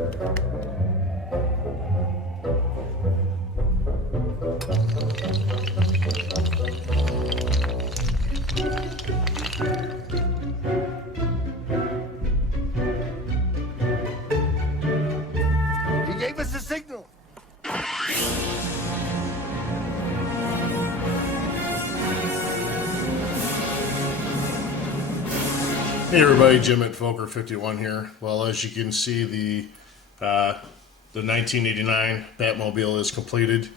He gave us a signal. Hey everybody, Jim at Foker51 here. Well, as you can see, the 1989 Batmobile is completed.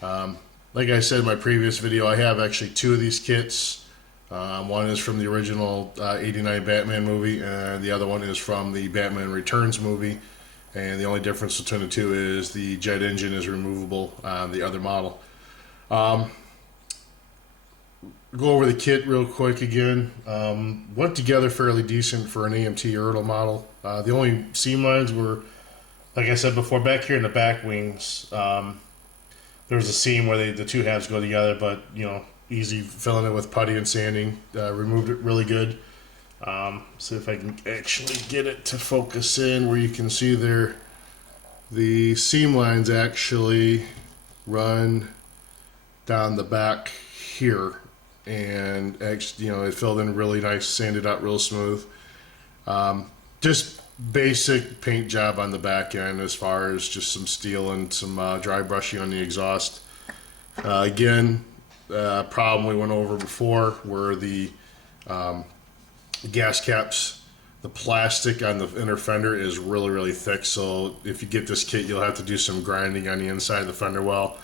Like I said in my previous video, I have actually two of these kits. One is from the original 89 Batman movie, and the other one is from the Batman Returns movie. And the only difference between the two is the jet engine is removable on the other model. Go over the kit real quick again. Went together fairly decent for an AMT Ertl model. The only seam lines were, like I said before, back here in the back wings. There was a seam where the two halves go together, but you know, easy filling it with putty and sanding. Removed it really good. See if I can actually get it to focus in where you can see there. The seam lines actually run down the back here, and actually, you know, it filled in really nice, sanded out real smooth. Just basic paint job on the back end as far as just some steel and some dry brushing on the exhaust. Again, problem we went over before were the gas caps. The plastic on the inner fender is really thick, so if you get this kit, you'll have to do some grinding on the inside of the fender well.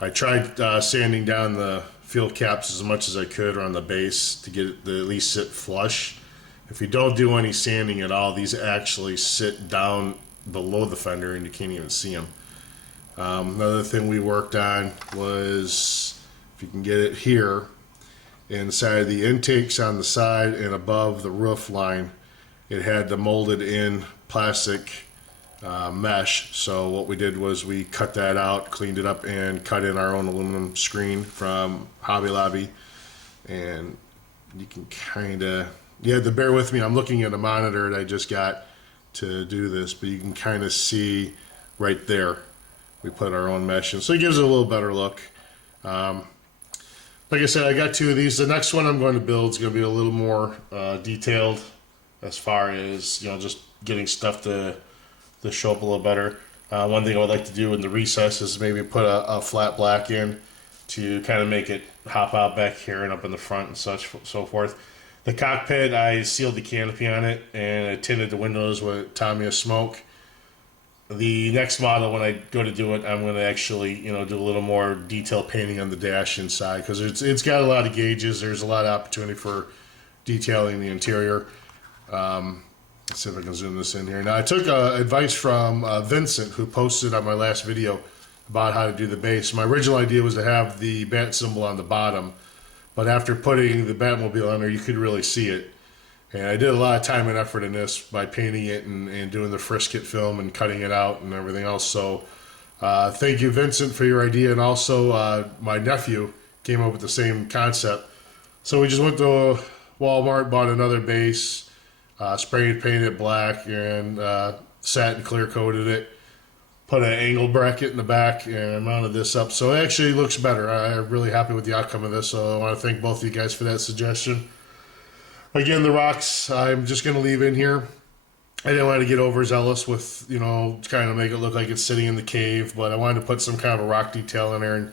I tried sanding down the field caps as much as I could on the base to get it to at least sit flush. If you don't do any sanding at all, these actually sit down below the fender and you can't even see them. Another thing we worked on was, if you can get it here, inside the intakes on the side and above the roof line, it had the molded in plastic mesh. So what we did was we cut that out, cleaned it up, and cut in our own aluminum screen from Hobby Lobby. And you can kind of, you have to bear with me, I'm looking at a monitor that I just got to do this, but you can kind of see right there we put our own mesh in, so it gives it a little better look. Like I said, I got two of these. The next one I'm going to build is going to be a little more detailed as far as, you know, just getting stuff to show up a little better. One thing I would like to do in the recess is maybe put a flat black in to kind of make it hop out back here and up in the front and such, so forth. The cockpit, I sealed the canopy on it and I tinted the windows with Tamiya smoke. The next model, when I go to do it, I'm going to actually, you know, do a little more detailed painting on the dash inside, because it's got a lot of gauges. There's a lot of opportunity for detailing the interior. Let's see if I can zoom this in here. Now, I took advice from Vincent, who posted on my last video about how to do the base. My original idea was to have the bat symbol on the bottom, but after putting the Batmobile on there, you could really see it. And I did a lot of time and effort in this by painting it and doing the Frisket film and cutting it out and everything else. So thank you, Vincent, for your idea. And also my nephew came up with the same concept. So we just went to Walmart, bought another base, sprayed, painted it black, and satin clear coated it. Put an angle bracket in the back and mounted this up. So it actually looks better. I'm really happy with the outcome of this. So I want to thank both of you guys for that suggestion. Again, the rocks, I'm just going to leave in here. I didn't want to get overzealous with, you know, kind of make it look like it's sitting in the cave, but I wanted to put some kind of a rock detail in there. And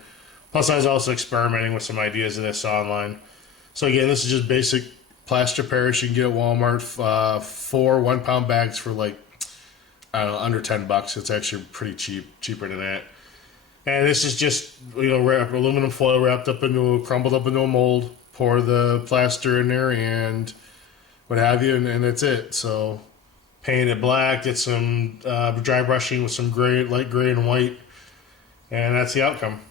plus, I was also experimenting with some ideas that I saw online. So again, this is just basic plaster Paris. You can get at Walmart, 4 1-pound bags for like, I don't know, under $10. It's actually pretty cheap, cheaper than that. And this is just, you know, aluminum foil wrapped up into, crumbled up into a mold. Pour the plaster in there and what have you, and that's it. So paint it black, get some dry brushing with some gray, light gray and white, and that's the outcome.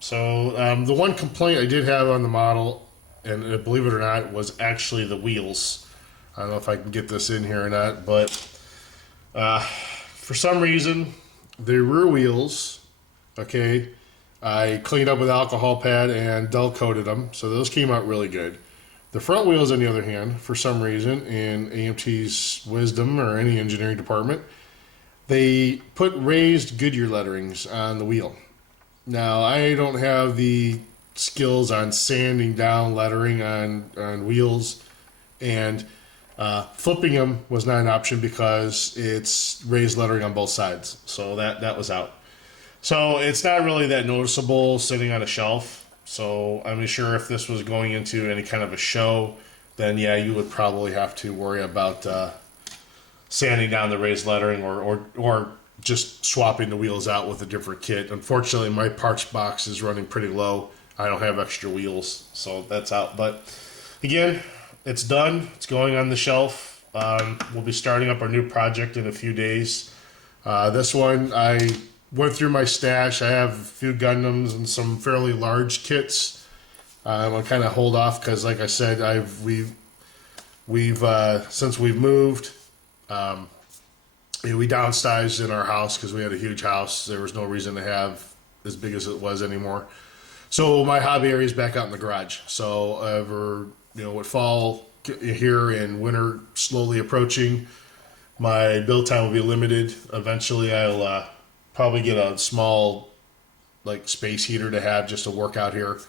So the one complaint I did have on the model, and believe it or not, was actually the wheels. I don't know if I can get this in here or not, but for some reason, the rear wheels, okay, I cleaned up with alcohol pad and dull coated them, so those came out really good. The front wheels, on the other hand, for some reason, in AMT's wisdom or any engineering department, they put raised Goodyear letterings on the wheel. Now, I don't have the skills on sanding down lettering on wheels, and flipping them was not an option because it's raised lettering on both sides. So that was out. So it's not really that noticeable sitting on a shelf. So I'm sure if this was going into any kind of a show, then yeah, you would probably have to worry about sanding down the raised lettering or just swapping the wheels out with a different kit. Unfortunately, my parts box is running pretty low. I don't have extra wheels, so that's out. But again, it's done. It's going on the shelf. We'll be starting up our new project in a few days. This one, I went through my stash. I have a few Gundams and some fairly large kits. I'll kind of hold off because, like I said, we've since we've moved, we downsized in our house because we had a huge house. There was no reason to have as big as it was anymore. So my hobby area is back out in the garage. So with fall here and winter slowly approaching, my build time will be limited. Eventually, I'll probably get a small space heater to have just to work out here.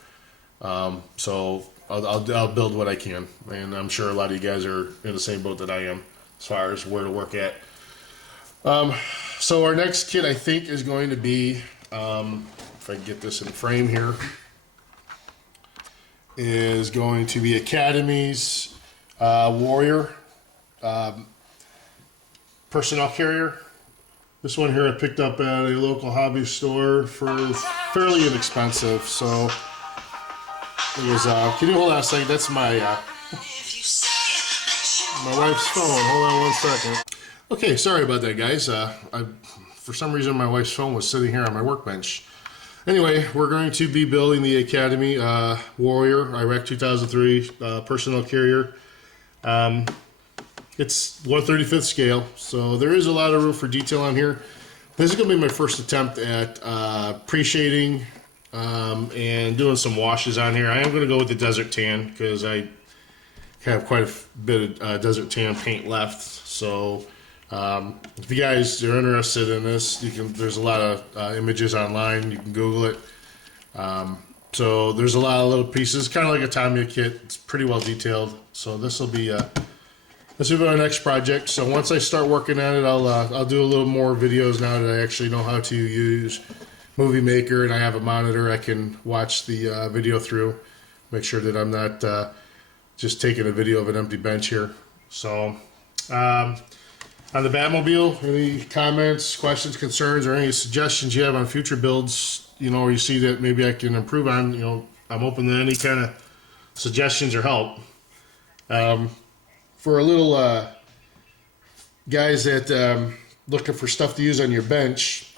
So I'll build what I can, and I'm sure a lot of you guys are in the same boat that I am as far as where to work at. So our next kit, I think, is going to be, if I can get this in frame here, is going to be Academy's Warrior personnel carrier. This one here I picked up at a local hobby store for fairly inexpensive. So it was, can you hold on a second? That's my wife's phone. Hold on one second. Okay, sorry about that, guys. For some reason, my wife's phone was sitting here on my workbench. Anyway, we're going to be building the Academy Warrior Iraq 2003 personnel carrier. It's 1/35 scale, so there is a lot of room for detail on here. This is going to be my first attempt at pre-shading and doing some washes on here. I am going to go with the Desert Tan because I have quite a bit of Desert Tan paint left. So if you guys are interested in this, there's a lot of images online. You can Google it. So there's a lot of little pieces, kind of like a Tamiya kit. It's pretty well detailed. So this will be our next project. So once I start working on it, I'll do a little more videos now that I actually know how to use Movie Maker and I have a monitor I can watch the video through. Make sure that I'm not just taking a video of an empty bench here. So on the Batmobile, any comments, questions, concerns, or any suggestions you have on future builds, or you see that maybe I can improve on, I'm open to any kind of suggestions or help. For a little guys that looking for stuff to use on your bench,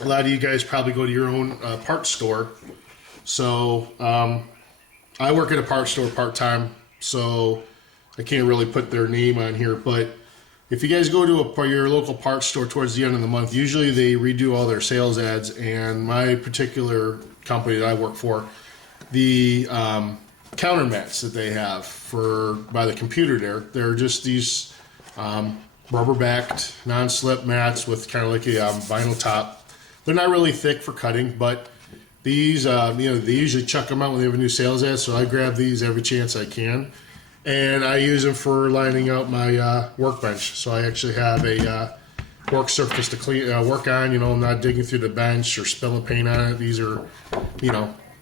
a lot of you guys probably go to your own parts store. So I work at a parts store part-time, so I can't really put their name on here, but if you guys go to your local parts store towards the end of the month, usually they redo all their sales ads, and my particular company that I work for, the counter mats that they have by the computer they're just these rubber-backed, non-slip mats with kind of like a vinyl top. They're not really thick for cutting, but these, they usually chuck them out when they have a new sales ad, so I grab these every chance I can. And I use them for lining out my workbench. So I actually have a work surface to work on. I'm not digging through the bench or spilling paint on it. These are,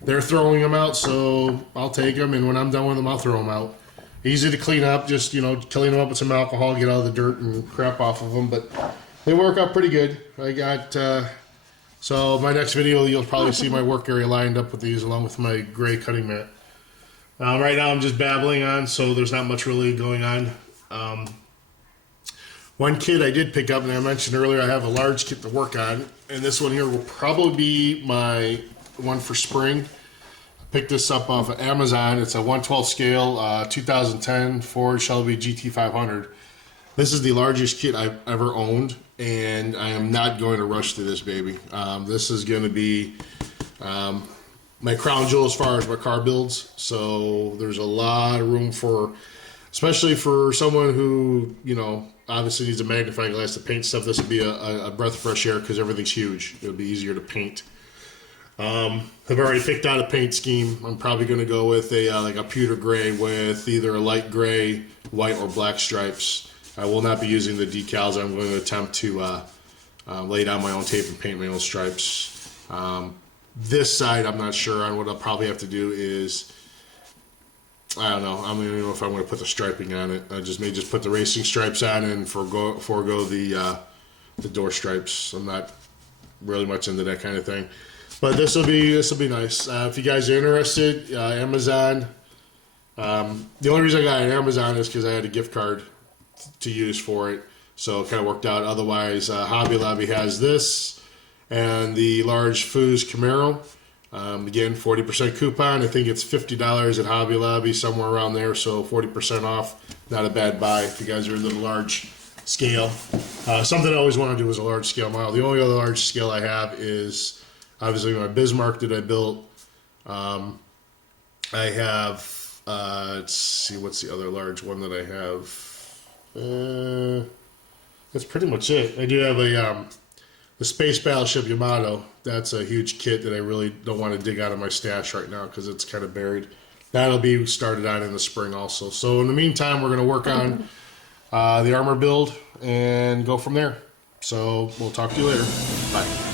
they're throwing them out, so I'll take them. And when I'm done with them, I'll throw them out. Easy to clean up, just, clean them up with some alcohol, get all the dirt and crap off of them. But they work out pretty good. I got, so my next video, you'll probably see my work area lined up with these along with my gray cutting mat. Right now I'm just babbling on, so there's not much really going on. One kit I did pick up, and I mentioned earlier I have a large kit to work on, and this one here will probably be my one for spring. I picked this up off of Amazon. It's a 1/12 scale 2010 Ford Shelby GT500. This is the largest kit I've ever owned, and I am not going to rush through this baby. This is going to be my crown jewel as far as my car builds. So there's a lot of room for, especially for someone who, obviously needs a magnifying glass to paint stuff. This would be a breath of fresh air because everything's huge. It would be easier to paint. I've already picked out a paint scheme. I'm probably going to go with a like a pewter gray with either a light gray, white, or black stripes. I will not be using the decals. I'm going to attempt to lay down my own tape and paint my own stripes. This side, I'm not sure on. What I'll probably have to do is, I don't know. I don't even know if I'm going to put the striping on it. I may just put the racing stripes on and forego the door stripes. I'm not really much into that kind of thing. But this will be nice. If you guys are interested, Amazon. The only reason I got an Amazon is because I had a gift card to use for it, so it kind of worked out. Otherwise, Hobby Lobby has this and the large Foos Camaro. Again, 40% coupon. I think it's $50 at Hobby Lobby, somewhere around there. So 40% off. Not a bad buy if you guys are a little large scale. Something I always want to do is a large scale model. The only other large scale I have is obviously my Bismarck that I built. I have, let's see, what's the other large one that I have? That's pretty much it. I do have the Space Battleship Yamato. That's a huge kit that I really don't want to dig out of my stash right now because it's kind of buried. That'll be started on in the spring also. So in the meantime, we're going to work on the armor build and go from there. So we'll talk to you later. Bye.